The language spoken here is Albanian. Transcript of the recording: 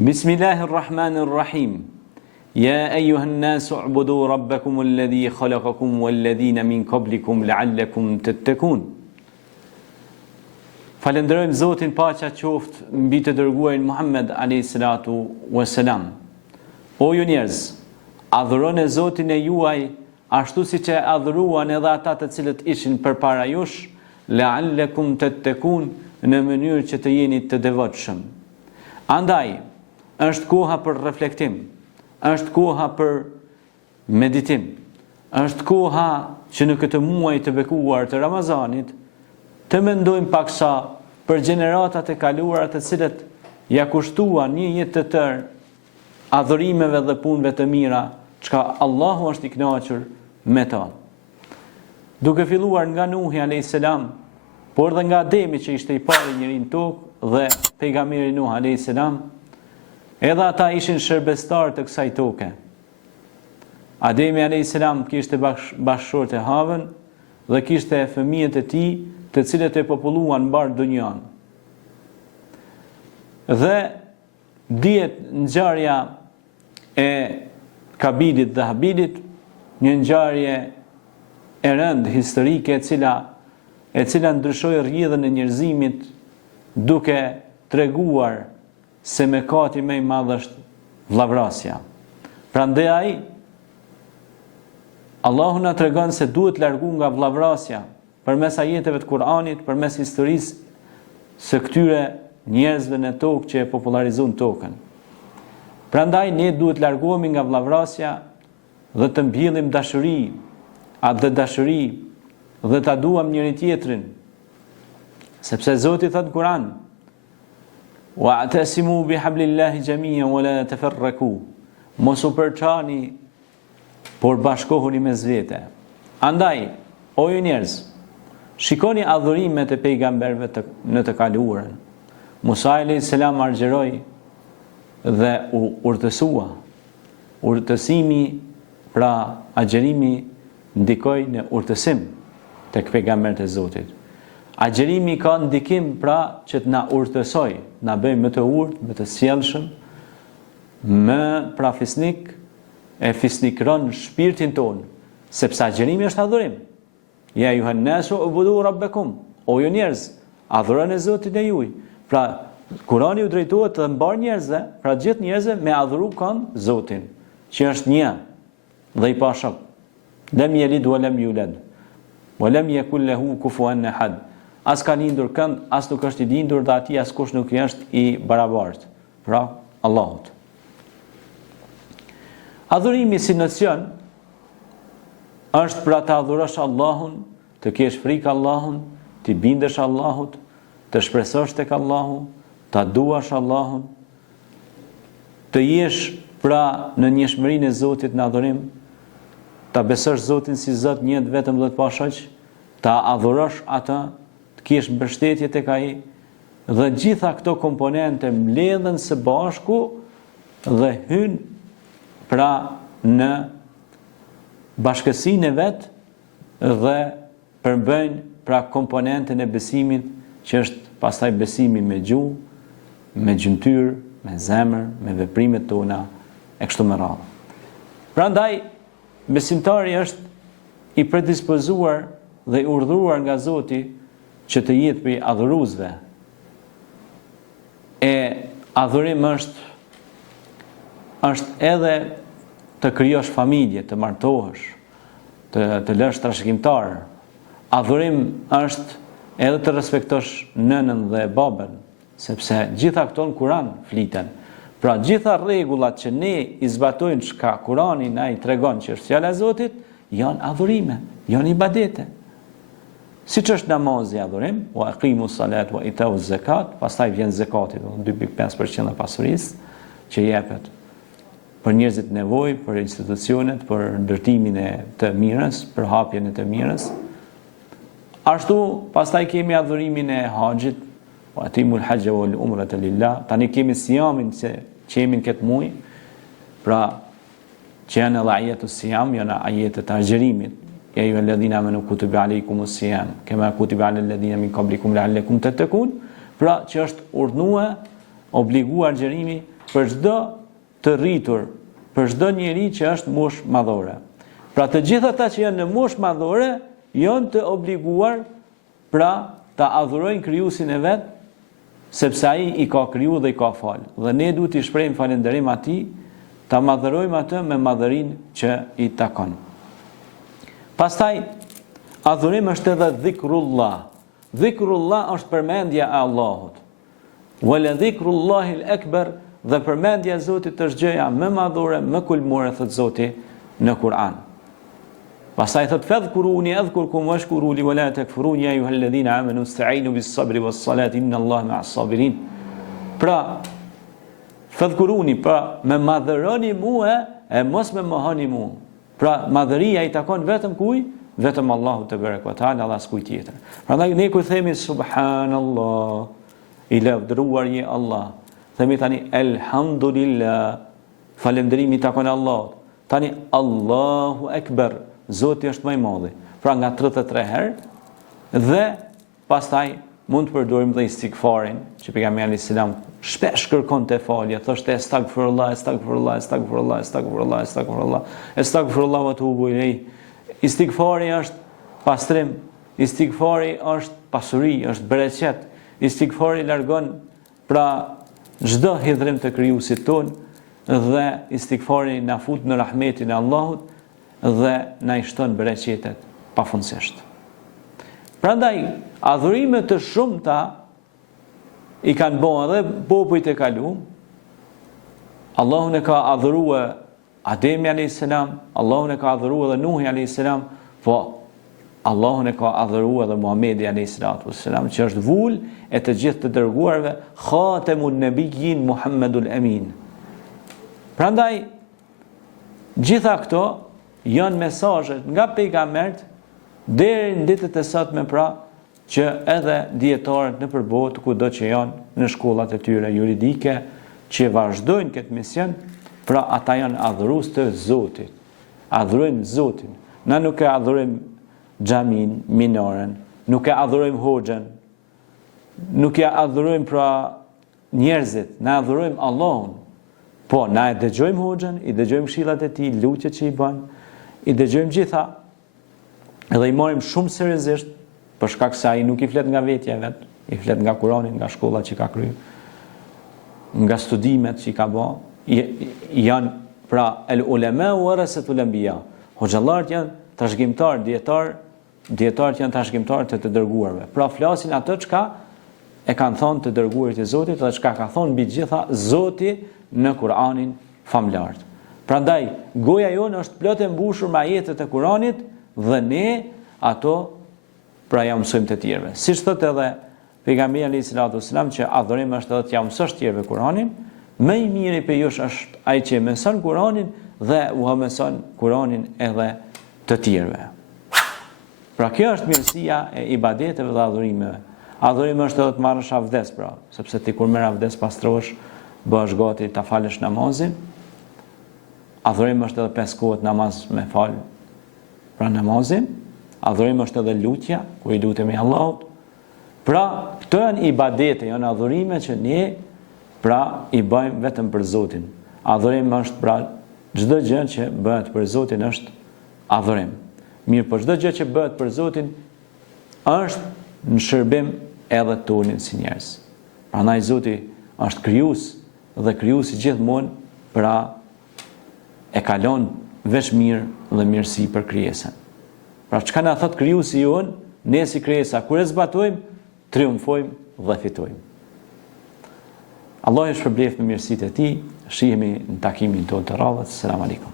Bismillahirrahmanirrahim. Ya ayyuhan nasu u'budu rabbakum alladhi khalaqakum walladhina min qablikum la'allakum tattaqun. Falenderojmë Zotin, paqja qoftë mbi të dërguarin Muhammed alayhi salatu wassalam. O ju njerëz, adhuroni Zotin e juaj ashtu siç e adhuruan edhe ata të cilët ishin përpara jush, la'allakum tattaqun, në mënyrë që të jeni të devotshëm. Andaj, është koha për reflektim, është koha për meditim, është koha që në këtë muaj të bekuar të Ramazanit të mendojmë paksa për gjeneratat e kaluara të cilët ja kushtuan një jetë të tërë adhurimeve dhe punëve të mira, çka Allahu është i kënaqur me ta. Duke filluar nga Nuhi alayhis salam, por dhe nga Ademi që ishte i pari njeri në tokë dhe pejgamberi Nuh alayhis salam, edhe ata ishin shërbestar të kësaj toke. Ademi alayhis salam kishte bashkëshortë e Havën dhe kishte fëmijët e tij, të cilët e populluan mbar dunjan. Dhe dihet ngjarja e Kabilit dhe Habilit, një ngjarje e rëndë historike e cila ndryshoi rrjedhën e njerëzimit duke treguar se mëkati më i madh është vllavrasja. Prandaj Allahu na tregon se duhet largu nga vllavrasja përmes ajeteve të Kuranit, përmes historisë së këtyre njerëzve në tokë që e popularizuan tokën. Prandaj ne duhet largohemi nga vllavrasja dhe të mbjellim dashuri, atë dashuri dhe ta duam njëri tjetrin. Sepse Zoti thot në Kur'an: "Wa'tasimu bihablillahi jami'an wa la tafarraqu." Mos u përçani, por bashkohuni mes vete. Andaj, o ju njerëz, shikoni adhurimet e pejgamberëve në të kaluarën. Musa alayhis salam argjeroi dhe u urtësua. Urtësimi, pra agjerimi, ndikoi në urtësim tek pejgamberët e Zotit. Agjerimi ka ndikim pra që të na urtësoj, na bëj më të urtë, më të sjellshëm, më pra fisnik, e fisnikron shpirtin ton, sepse agjerimi është adhurim. Ja juhan nasu ubudu rabbakum, o ju njerëz, adhuroni Zotin e juaj. Pra Kurani u drejtohet të mbar njerëzve, pra gjithë njerëzve me adhuru kanë Zotin, që është një dhe i pashok. Lam yalid wa lam yulad wa lam yakul lahu kufuwan ahad. As ka lindur kënd, as nuk është i lindur dhe ati askush nuk është i barabartë. Pra Allahut. Adhurimi si nocion është pra të adhurosh Allahun, të kesh frikë Allahun, të bindesh Allahut, të shpresosh tek Allahu, të duash Allahun, të jesh pra në njëshmërinë e Zotit në adhurim, të besosh Zotin si Zot një vetëm dhe të pashoq, të adhurosh atë, të kesh mbështetje tek ai, dhe gjitha këto komponente mbledhen së bashku dhe hyn pra në bashkësinë e vet dhe përbëjnë pra komponenten e besimit, që është pastaj besimi me gjuhë, me gjymtyr, me zemër, me veprimet tona e kështu me radhë. Prandaj besimtari është i predispozuar dhe i urdhëruar nga Zoti që të jetë prej adhuruesve. E adhurim është edhe të krijosh familje, të martohesh, të lësh trashëgimtar. Adhurim është edhe të respektosh nënën dhe babën, sepse gjitha këto në Kur'an fliten. Pra gjitha rregullat që ne i zbatojmë çka Kur'ani na i tregon që është fjala e Zotit, janë adhurime, janë ibadete. Siç është namazi adhurim, wa aqimus salat wa ita'uz zakat, pastaj vjen zakati, 2.5% e pasurisë që jepet për njerëzit nevojë, për institucionet, për ndërtimin e të mirës, për hapjen e të mirës. Ashtu, pastaj kemi adhurimin e haxhit, wa atimul hajja wal umrata lillah. Tani kemi siamin që jemi në këtë muaj, pra që janë edhe ajetu siam, janë ajetet e agjerimit. Ja ju alladhina amanu kutiba alaykumus siyam, kama kutiba alal ladhina min qablikum la'allakum tattaqun. Pra që është urdhnuar, obliguar agjerimi për çdo të rritur, për çdo njeri që është moshë madhore. Pra të gjithë ata që janë në moshë madhore janë të obliguar pra ta adhurojnë krijuesin e vet, sepse ai i ka kriju dhe i ka fal. Dhe ne duhet t'i shprehim falënderim atij, ta madhërojmë atë me madhërinë që i takon. Pastaj adhurim është edhe dhikrullah. Dhikrullah është përmendja e Allahut. Wala dhikrullahil akbar, dhe përmendja e Zotit është gjëja më madhore, më kulmore, thot Zoti në Kur'an. Pastaj thot fadhkuruni adhkurkum washkuruli wala takfuruni ya ayyuhalladhina amanu ista'inu bis-sabri was-salati innallaha ma'as-sabirin. Pra fadhkuruni, pra me madhëroni mua e mos me mohoni mua. Pra madhëria i takon vetëm kuj? Vetëm Allahu te barekuhu teala, as kujt tjetër. Prandaj ne kur themi subhanallah, i lavdëruar je Allah, themi tani elhamdulillah, falënderimi i takon Allahut. Tani Allahu Akbar, Zoti është më i madh. Pra nga 33 herë dhe pastaj mund të përdorim dhe istighfarin, që pejgamberi alayhis salam shpesh kërkonte falje, thoshte astaghfirullah, astaghfirullah, astaghfirullah, astaghfirullah, astaghfirullah, astaghfirullah wa atubu ilayh. Istighfari është pastrim, istighfari është pasuri, është bereqet. Istighfari largon pra çdo hidhrim të krijuesit ton dhe istighfari na fut në rahmetin e Allahut dhe na i shton bereqetet pafundësisht. Prandaj adhurime të shumta i kanë bërë edhe popujt e kaluam. Allahun e ka adhuruar Ademi alayhis salam, Allahun e ka adhuruar edhe Nuhi alayhis salam, po Allahun e ka adhuruar edhe Muhamedi alayhis salam, që është vul e të gjithë të dërguarve, Khatamun Nabiyyin Muhammedul Amin. Prandaj gjitha këto janë mesazhe nga pejgambert deri në ditët e sotme, pra që edhe dietarët nëpër botë, kudo që janë në shkollat e tyre juridike, që vazhdojnë këtë mision, pra ata janë adhurues të Zotit. Adhurojmë Zotin. Na nuk e adhurojmë xhamin, minoren, nuk e adhurojmë hoxhën, nuk e adhurojmë pra njerëzit, na adhurojmë Allahun. Po, na e dëgjojmë hoxhën, i dëgjojmë këshillat e tij, lutjet që i bën, i dëgjojmë gjitha, edhe i marrim shumë seriozisht, për shkak se ai nuk i flet nga vetja e vet, i flet nga Kurani, nga shkolla që ka kryer, nga studimet që i ka bërë. Janë pra el ulema warasatul anbiya. Hoxhallarët janë trashëgimtar, dietarët janë trashëgimtar të dërguarve. Pra flasin ato çka e kanë thënë të dërguarit e Zotit dhe çka ka thënë mbi gjitha Zoti në Kur'anin famlar. Prandaj goja jonë është plot e mbushur me ajetet e Kur'anit dhe ne ato pra ja mësojmë të tjerëve. Siç thotë edhe pejgamberi alayhis salam që adhurimi është edhe të ja mësosh të tjerëve Kur'anin, më i miri për jush është ai që mëson Kur'anin dhe u mëson Kur'anin edhe të tjerëve. Pra kjo është mirësia e ibadeteve dhe adhurimeve. Adhurimi është edhe të marrësh avdes, pra, sepse ti kur merr avdes pastrohesh, bëhesh gati ta falësh namazin. Adhurimi është edhe 5 kohët namaz me fal pra namazin. Adhurimi është edhe lutja, kur i lutemi Allahut. Pra, këto janë ibadete, janë adhurime që ne pra i bëjmë vetëm për Zotin. Adhurim është pra çdo gjë që bëhet për Zotin është adhurim. Mirë, po çdo gjë që bëhet për Zotin është në shërbim edhe tonin si njerëz. Prandaj Zoti është krijues dhe krijuesi gjithmonë pra e kalon veç mirë dhe mirësi për krijesën. Pra çka na thot krijuesi jon, ne si krijesa kur e zbatojmë, triumfojmë dhe fitojmë. Allah e shpërbleft me mirësitë e tij. Shihemi në takimin tonë të radhës. Selam aleikum.